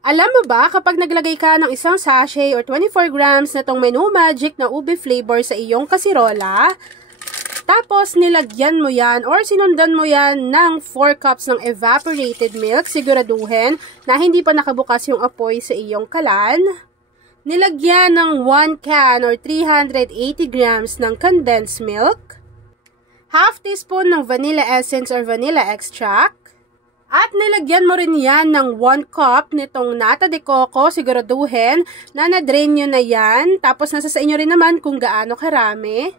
Alam mo ba, kapag naglagay ka ng isang sachet or 24 grams na tong Menu Magic na ube flavor sa iyong kasirola, tapos nilagyan mo yan or sinundan mo yan ng 4 cups ng evaporated milk, siguraduhin na hindi pa nakabukas yung apoy sa iyong kalan. Nilagyan ng 1 can or 380 grams ng condensed milk, half teaspoon ng vanilla essence or vanilla extract, at nilagyan mo rin yan ng 1 cup nitong nata de coco, siguraduhin na na-drain nyo na yan. Tapos nasa sa inyo rin naman kung gaano karami.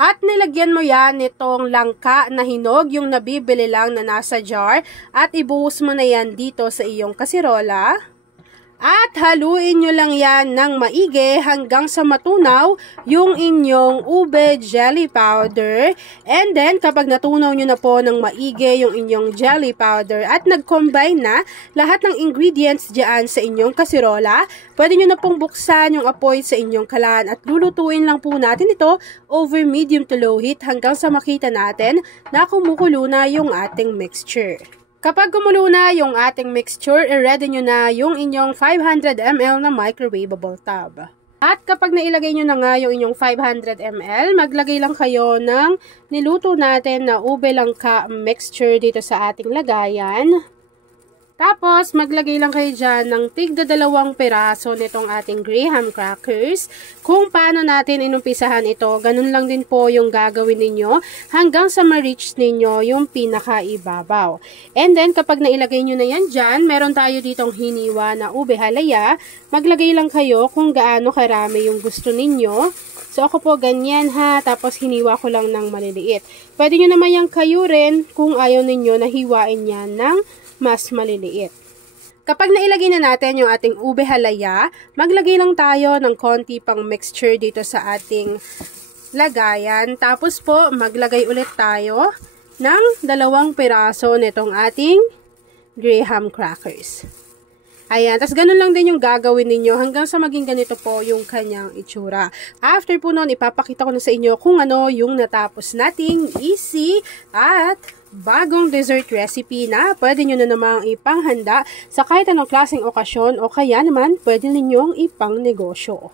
At nilagyan mo yan nitong langka na hinog, yung nabibili lang na nasa jar. At ibuhos mo na yan dito sa iyong kasirola. At haluin nyo lang yan ng maigi hanggang sa matunaw yung inyong ube jelly powder. And then, kapag natunaw nyo na po ng maigi yung inyong jelly powder at nag-combine na lahat ng ingredients dyan sa inyong kasirola, pwede nyo na pong buksan yung apoy sa inyong kalan at lulutuin lang po natin ito over medium to low heat hanggang sa makita natin na kumukulo na yung ating mixture. Kapag kumulo na yung ating mixture, i-ready nyo na yung inyong 500 ml na microwavable tub. At kapag nailagay nyo na nga yung inyong 500 ml, maglagay lang kayo ng niluto natin na ube langka mixture dito sa ating lagayan. Tapos, maglagay lang kayo dyan ng tigda 2 piraso nitong ating graham crackers. Kung paano natin inumpisahan ito, ganun lang din po yung gagawin ninyo hanggang sa ma-reach ninyo yung pinakaibabaw. And then, kapag nailagay nyo na yan dyan, meron tayo ditong hiniwa na ube halaya. Maglagay lang kayo kung gaano karami yung gusto ninyo. So, ako po ganyan ha, tapos hiniwa ko lang ng maliliit. Pwede nyo naman yung kayurin kung ayaw ninyo na hiwain yan ng mas maliliit. Kapag nailagay na natin yung ating ube halaya, maglagay lang tayo ng konti pang mixture dito sa ating lagayan. Tapos po, maglagay ulit tayo ng 2 piraso nitong ating graham crackers. Ayan, tas ganun lang din yung gagawin ninyo hanggang sa maging ganito po yung kanyang itsura. After po nun, ipapakita ko na sa inyo kung ano yung natapos nating easy at bagong dessert recipe na pwede nyo na namang ipanghanda sa kahit anong klaseng okasyon o kaya naman pwede ninyong ipang negosyo.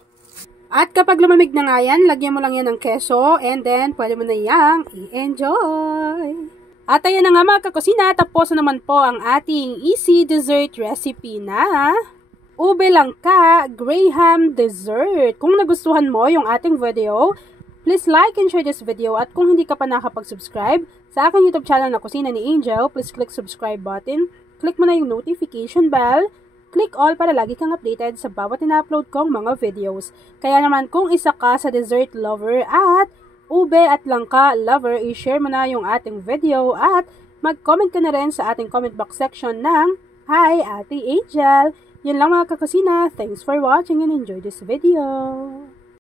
At kapag lumamig na nga yan, lagyan mo lang yan ng keso and then pwede mo na yang i-enjoy. At ayan na nga mga kakusina, tapos na naman po ang ating easy dessert recipe na ube langka graham dessert. Kung nagustuhan mo yung ating video, please like and share this video at kung hindi ka pa nakapag-subscribe sa aking YouTube channel na Kusina ni Angel, please click subscribe button, click mo na yung notification bell, click all para lagi kang updated sa bawat ina-upload kong mga videos. Kaya naman kung isa ka sa dessert lover at ube at langka lover, i-share mo na yung ating video at mag-comment ka na rin sa ating comment box section ng Hi Ate Angel! Yun lang mga kakusina, thanks for watching and enjoy this video!